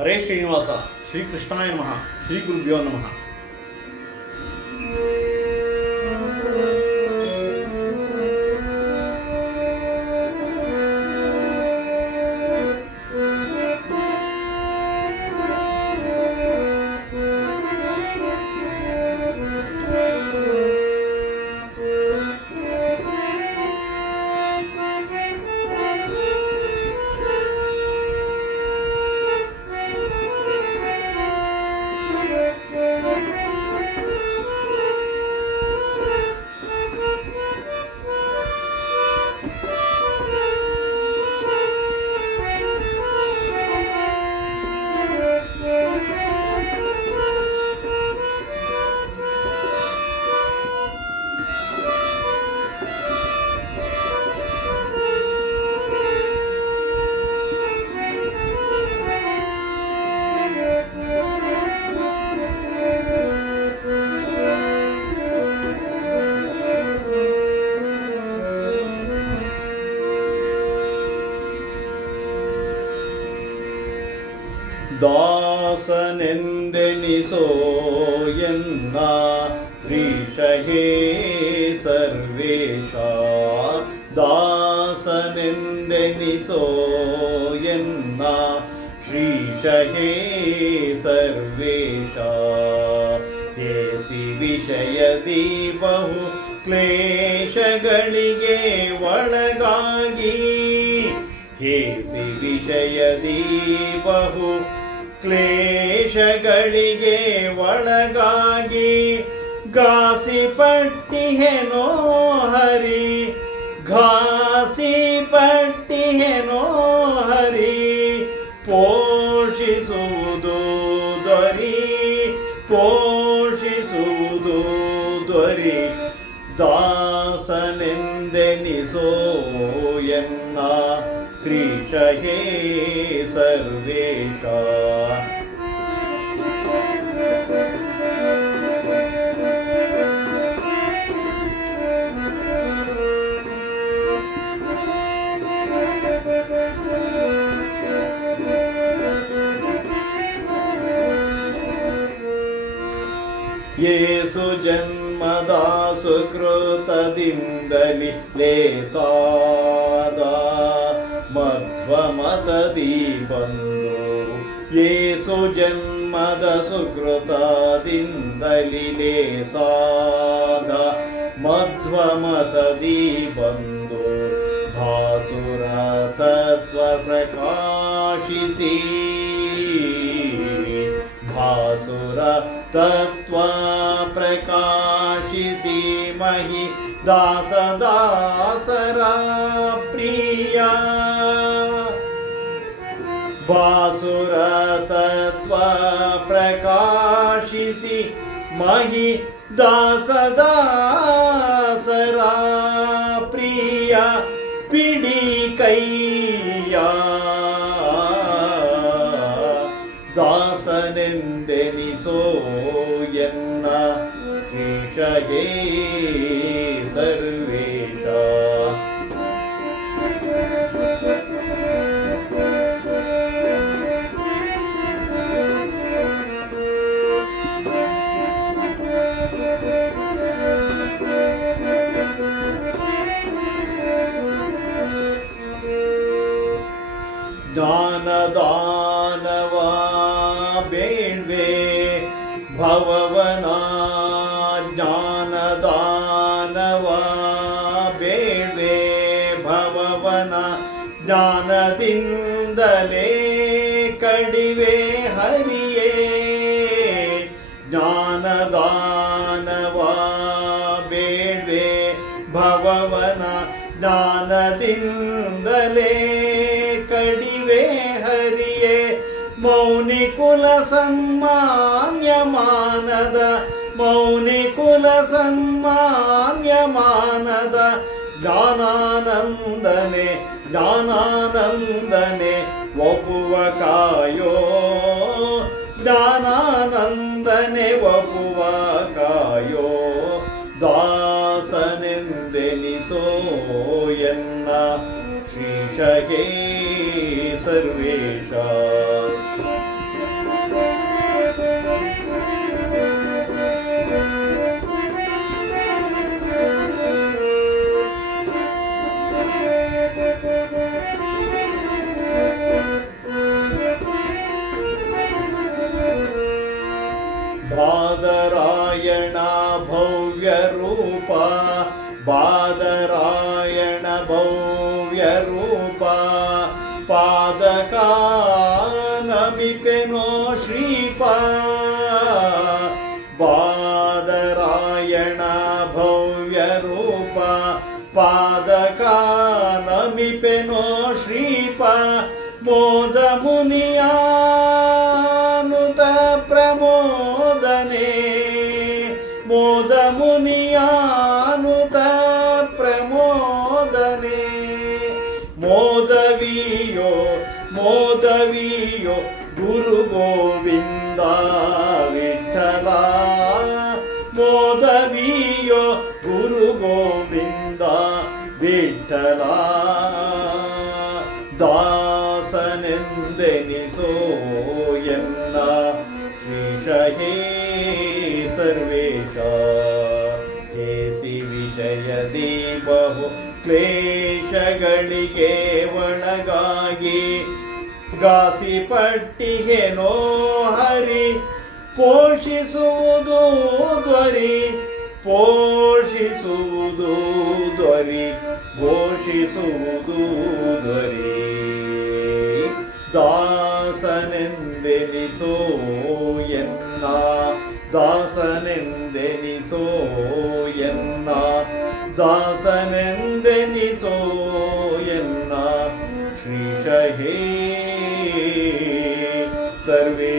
ಹರೇ ಶ್ರೀನಿವಾಸ. ಶ್ರೀಕೃಷ್ಣಾಯ ನಮಃ. ಶ್ರೀ ಗುರುಭ್ಯೋ ನಮಃ. ದಾಸನೆಂದೆನಿಸೋ ಎನ್ನ ಶ್ರೀಶಹೇ ಸರ್ವೇಶ. ದಾಸನೆಂದೆನಿಸೋ ಎನ್ನ ಶ್ರೀಶಹೇ ಸರ್ವೇಶ. ಹೇಸಿ ವಿಷಯದಿ ಬಹು ಕ್ಲೇಶಗಳಿಗೆ ಒಳಗಾಗಿ, ಹೇಸಿ ವಿಷಯದಿ ಬಹು ಕ್ಲೇಶಗಳಿಗೆ ಒಳಗಾಗಿ, ಘಾಸಿ ಪಟ್ಟಿಹೆನೋ ಹರಿ, ಘಾಸಿ ಪಟ್ಟಿಹೆನೋ ಹರಿ. ಪೋಷಿಸುವುದು ದೊರಿ, ಪೋಷಿಸುವುದು ದೊರಿ. ದಾಸನೆಂದೆನಿಸೋ ಎನ್ನ ಶ್ರೀಶಹೇ ಸರ್ವೇಶ. ಯೇಸು ಜನ್ಮದ ಸುಕೃತದಿಂದಲಿ ಲೇಸಾದ ಮಧ್ವಮತದಿ ಬಂದು, ಯೇಸು ಜನ್ಮದ ಸುಕೃತದಿಂದಲಿ ಲೇಸಾದ ಮಧ್ವಮತದಿ ಬಂದು, ಭಾಸುರ ತತ್ವ ಪ್ರಕಾಶಿಸಿ, ಭಾಸುರ ತತ್ವ ಪ್ರಕಾಶಿಸಿ ಮಹಿ ದಾಸದಾಸರ ಪ್ರಿಯ. ಭಾಸುರ ತತ್ವ ಪ್ರಕಾಶಿಸಿ ಮಹಿ ದಾಸದಾಸರ ಪ್ರಿಯ. ಪಿಡಿ ಕೈಯ ದಾಸನೆಂದೆನಿಸೋ ಎನ್ನ ಶ್ರೀಶಹೇ ಸರ್ವೇಶ. ಜ್ಞಾನದಾನವ ಬೇಡ್ವೆ ಭವವನ, ಜ್ಞಾನದಾನವ ಬೇಡ್ವೆ ಭವವನ. ಜ್ಞಾನದಿಂದಲೇ ಕಡಿವೆ ಹರಿಯೇ, ಜ್ಞಾನದಾನವ ಬೇಡ್ವೆ ಭವವನ. ಜ್ಞಾನದಿಂದಲೇ ಕಡಿವೆ ಹರಿಯೇ. ಮೌನಿ ಕುಲ ಸನ್ಮಾನ್ಯಮಾನದ, ಮೌನಿ ಕುಲ ಸನ್ಮಾನ್ಯಮಾನದ. ಜ್ಞಾನಾನಂದನೆ, ಜ್ಞಾನಾನಂದನೆ ಒಪ್ಪುವ ಕಾಯೋ, ಜ್ಞಾನಾನಂದನೆ ಒಪ್ಪುವ ಕಾಯೋ. ದಾಸನೆಂದೆನಿಸೋ ಎನ್ನ ಶ್ರೀಶಹೇ ಸರ್ವೇಶ. ರೂಪ ಬಾದರಾಯಣ ಭವ್ಯ ರೂಪ ಪಾದಕ ನಮಿಪೆನೋ ಶ್ರೀಪ ಬಾದರಾಯಣ ಭವ್ಯ ರೂಪ ಪಾದಕ ನಮಿಪೆನೋ ಶ್ರೀಪ ಮೋದ ಮುನಿಯಾನುತ ಪ್ರಮೋದನೆ ಮೋದ ಮುನಿಯಾನುತ ಪ್ರಮೋದನೆ ಮೋದವಿಯೋ ಮೋದವಿಯೋ ಗುರು ಗೋವಿಂದ ವಿಠಲ ಮೋದವಿಯೋ ಗುರು ಗೋವಿಂದ ವಿಠಲ ದಾಸನೆಂದೆನಿಸೋ ಎನ್ನ ಶ್ರೀಶ ಹೇ ಸರ್ವೇಶ ಹೇಸಿ ವಿಷಯದಿ ಬಹು ಕ್ಲೇಶಗಳಿಗೆ ಒಳಗಾಗಿ ಗಾಸಿ ಪಟ್ಟಿಗೆ ನೋ ಹರಿ ಪೋಷಿಸುವುದು ಧ್ವರಿ ಪೋಷಿಸುವುದು ಧ್ವರಿ ಘೋಷಿಸುವುದು ಧ್ವರಿ ದಾಸನೆಂದೆನಿಸೋ ಎನ್ನ ದಾಸನೆಂದೆನಿಸೋ ಎನ್ನ ದಾಸನೆಂದೆನಿಸೋ ಎನ್ನ ಶ್ರೀಶ ಹೇ ಸರ್ವೇ